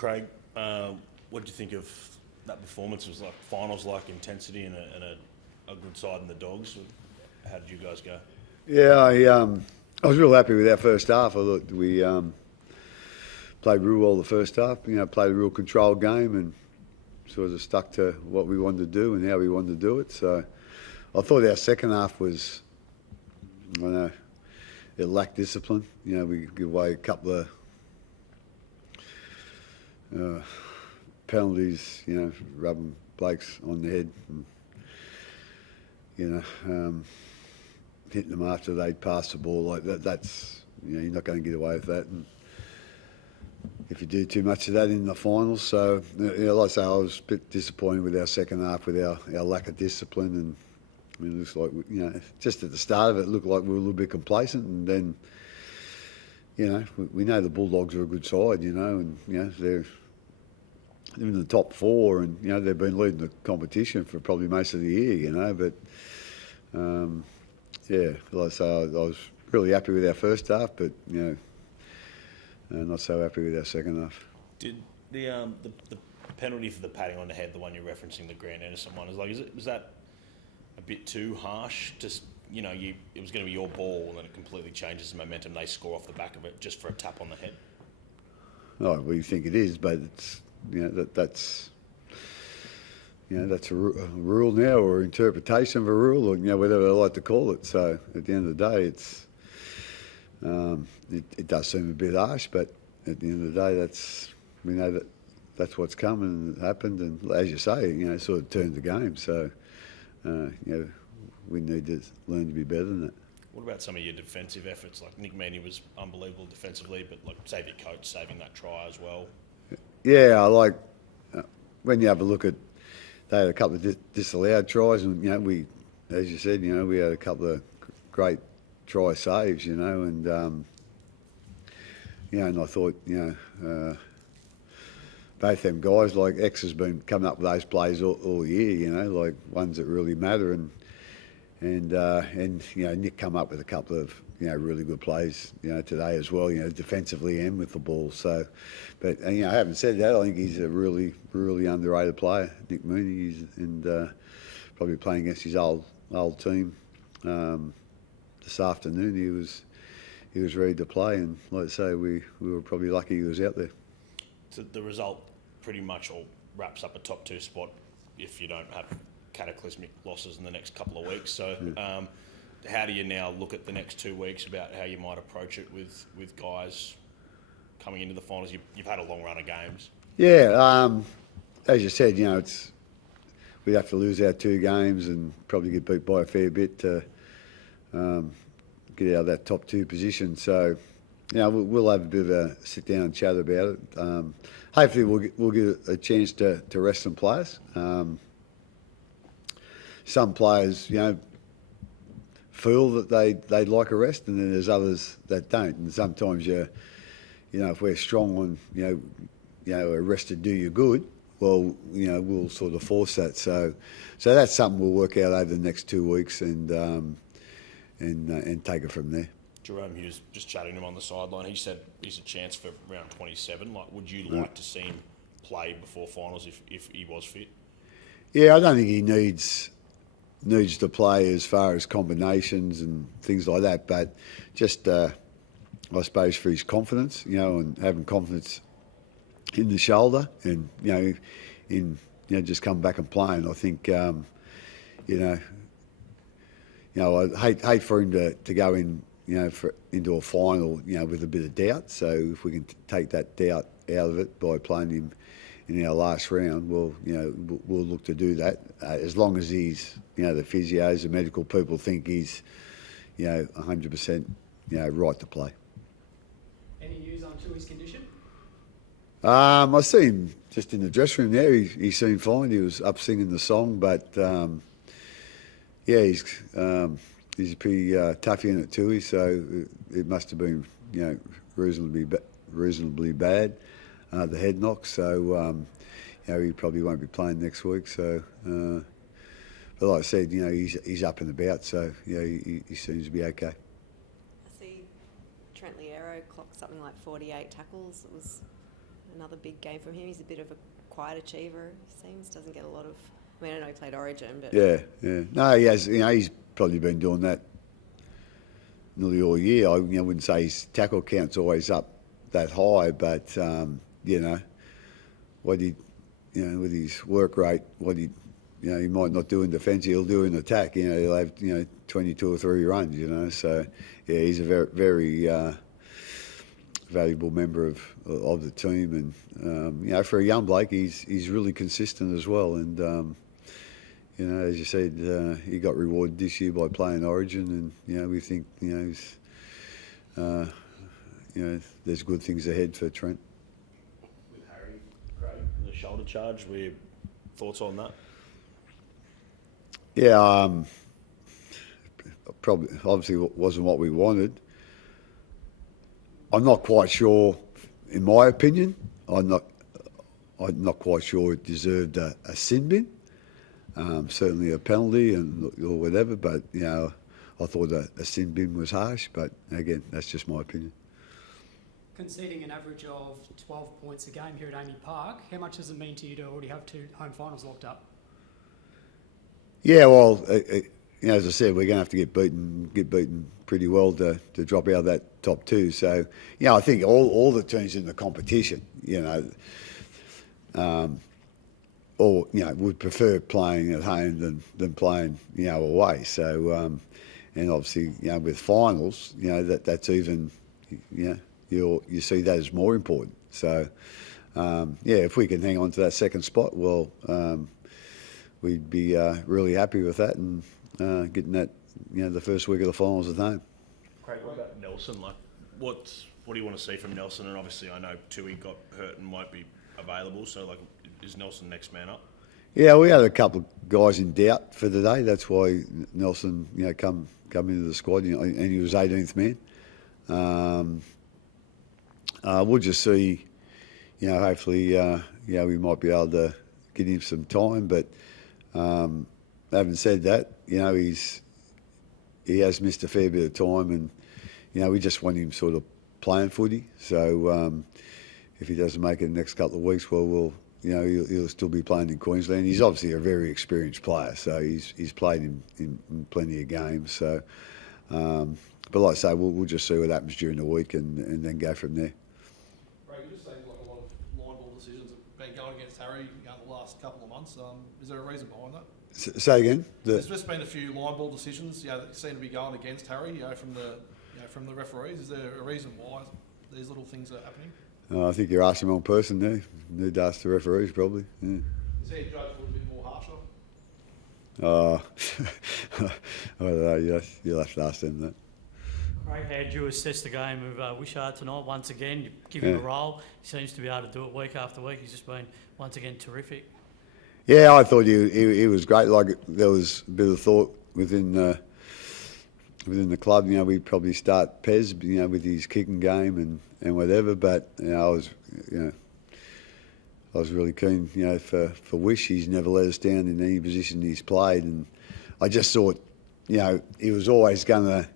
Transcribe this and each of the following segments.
Craig, what did you think of that performance? It was like finals-like intensity and a good side in the Dogs. How did you guys go? Yeah, I was real happy with our first half. I thought we played real well the first half. Played a real controlled game and sort of stuck to what we wanted to do and how we wanted to do it. So I thought our second half was, I don't know, it lacked discipline. We give away a couple of penalties, rubbing blokes on the head and, hitting them after they'd passed the ball like that. That's, you're not going to get away with that. And if you do too much of that in the finals. So, like I say, I was a bit disappointed with our second half, with our lack of discipline. And it looks like, just at the start of it looked like we were a little bit complacent. And then, we know the Bulldogs are a good side, and, they're in the top four and, they've been leading the competition for probably most of the year, but, like I say, I was really happy with our first half, but, not so happy with our second half. Did the penalty for the patting on the head, the one you're referencing, the Grant Anderson one, was that a bit too harsh? Just, it was going to be your ball and then it completely changes the momentum. They score off the back of it just for a tap on the head. Oh, well, you think it is, but it's, that's a rule now, or interpretation of a rule, or whatever they like to call it. So at the end of the day, it's it does seem a bit harsh, but at the end of the day, we know that's what's come and happened, and as you say, sort of turned the game. So we need to learn to be better than that. What about some of your defensive efforts? Like Nick Meaney was unbelievable defensively, but like save your coach saving that try as well. Yeah, I like when you have a look at, they had a couple of disallowed tries, and we, as you said, we had a couple of great try saves, and and I thought, both them guys, like X has been coming up with those plays all year, like ones that really matter, and Nick come up with a couple of really good plays today as well, defensively and with the ball. So, but having said that, I think he's a really underrated player, Nick Mooney, and probably playing against his old team this afternoon. He was ready to play, and like I say, we were probably lucky he was out there. So the result pretty much all wraps up a top two spot if you don't have cataclysmic losses in the next couple of weeks. So how do you now look at the next 2 weeks about how you might approach it with guys coming into the finals? You've had a long run of games. Yeah, as you said, we'd have to lose our 2 games and probably get beat by a fair bit to get out of that top 2 position. So, we'll have a bit of a sit down and chat about it. Hopefully we'll get a chance to rest some players. Some players, feel that they'd like a rest, and then there's others that don't. And sometimes if we're strong on, a rest to do you good, well, we'll sort of force that. So that's something we'll work out over the next 2 weeks and take it from there. Jerome Hughes, just chatting to him on the sideline, he said he's a chance for round 27. Like, would you like to see him play before finals if he was fit? Yeah, I don't think he needs to play as far as combinations and things like that, but just I suppose for his confidence, and having confidence in the shoulder, and just come back and playing. I think I'd hate for him to go in into a final with a bit of doubt. So if we can take that doubt out of it by playing him in our last round, well, we'll look to do that as long as he's, the physios, the medical people think he's, 100%, right to play. Any news on Tui's condition? I see him just in the dressing room there. He seemed fine. He was up singing the song, but he's a pretty tough unit Tui, so it must have been, reasonably bad. The head knock, so he probably won't be playing next week. So, but like I said, he's up and about, so he seems to be okay. I see Trent Liero clocked something like 48 tackles. It was another big game from him. He's a bit of a quiet achiever, it seems. Doesn't get a lot of... I mean, I know he played Origin, but... Yeah. No, he has. He's probably been doing that nearly all year. I wouldn't say his tackle count's always up that high, but what he, with his work rate, what he might not do in defence, he'll do in attack. He'll have 22 or 3 runs. So yeah, he's a very, very valuable member of the team, and for a young bloke, he's really consistent as well. And as you said, he got rewarded this year by playing Origin, and we think he's, there's good things ahead for Trent. With Harry, Craig, the shoulder charge, thoughts on that? Yeah, probably obviously wasn't what we wanted. I'm not quite sure, in my opinion. I'm not quite sure it deserved a sin bin. Certainly a penalty or whatever, but I thought a sin bin was harsh. But again, that's just my opinion. Conceding an average of 12 points a game here at Amy Park, how much does it mean to you to already have 2 home finals locked up? Yeah, well, as I said, we're going to have to get beaten pretty well to drop out of that top 2. So, I think all the teams in the competition, would prefer playing at home than playing, away. So, and obviously, with finals, that's even, you see that as more important. So, if we can hang on to that second spot, well, we'd be really happy with that and getting that, the first week of the finals at home. Craig, what about Nelson? What do you want to see from Nelson? And obviously, I know Tui got hurt and won't be available. So, is Nelson next man up? Yeah, we had a couple of guys in doubt for the day. That's why Nelson, come into the squad, and he was 18th man. We'll just see. Hopefully, we might be able to get him some time. But having said that, he has missed a fair bit of time, and we just want him sort of playing footy. So if he doesn't make it in the next couple of weeks, well, he'll still be playing in Queensland. He's obviously a very experienced player, so he's played in plenty of games. So, but like I say, we'll just see what happens during the week and then go from there. Craig, it just seems like a lot of line ball decisions have been going against Harry the last couple of months. Is there a reason behind that? Say again. There's just been a few line ball decisions, that seem to be going against Harry, from the referees. Is there a reason why these little things are happening? I think you're asking the wrong person there. Need to ask the referees, probably. Yeah. Is there a judge a little bit more harsher? I don't know. You'll have to ask them that. Craig, how did you assess the game of Wishart tonight? Once again, you give him a role. He seems to be able to do it week after week. He's just been, once again, terrific. Yeah, I thought he was great. There was a bit of thought within the club. We probably start Pez, with his kicking game and whatever. But I was really keen, for Wish. He's never let us down in any position he's played, and I just thought, he was always going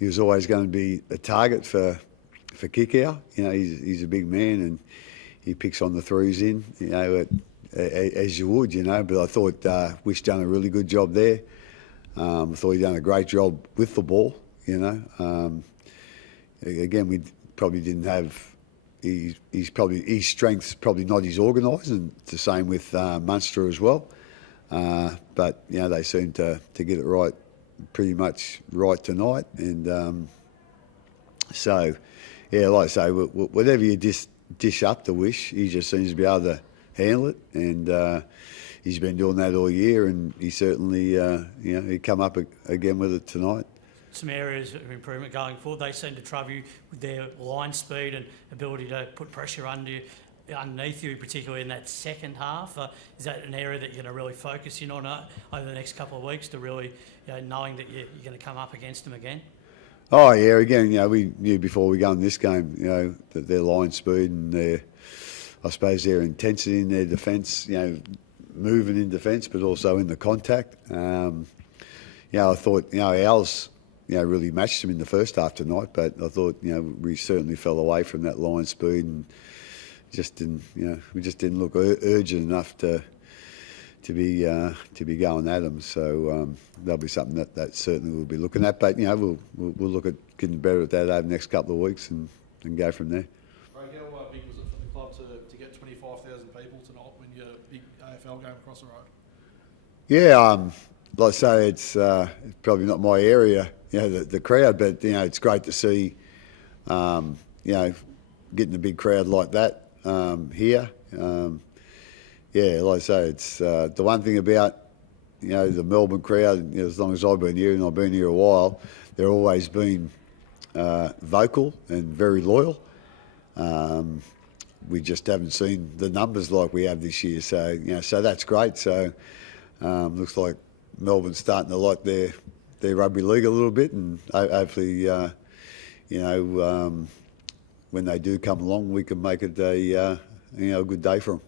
to be a target for kick out. He's a big man and he picks on the threes in, as you would, But I thought Wish done a really good job there. I thought he done a great job with the ball, Again, we probably didn't have. His strength's probably not his organising. It's the same with Munster as well. But they seem to get it right, pretty much right tonight. And so, like I say, whatever you dish up to Wish, he just seems to be able to handle it. And he's been doing that all year, and he certainly, he come up again with it tonight. Some areas of improvement going forward. They seem to trouble you with their line speed and ability to put pressure underneath you, particularly in that second half. Is that an area that you're going to really focus in on over the next couple of weeks to really, knowing that you're going to come up against them again? Oh yeah, again, we knew before we go in this game, that their line speed and their intensity in their defence, moving in defence, but also in the contact. I thought, ours, really matched them in the first half tonight, but I thought, we certainly fell away from that line speed and, just didn't, we just didn't look urgent enough to be going at them. So that'll be something that certainly we'll be looking at. But we'll look at getting better at that over the next couple of weeks and go from there. Craig, how big was it for the club to get 25,000 people tonight when you had a big AFL game across the road? Yeah, like I say, it's probably not my area, the crowd, but it's great to see, getting a big crowd like that here. Yeah, like I say, it's the one thing about the Melbourne crowd. As long as I've been here, and I've been here a while, they're always been vocal and very loyal. We just haven't seen the numbers like we have this year, so so that's great. So looks like Melbourne's starting to like their rugby league a little bit, and hopefully when they do come along, we can make it a good day for them.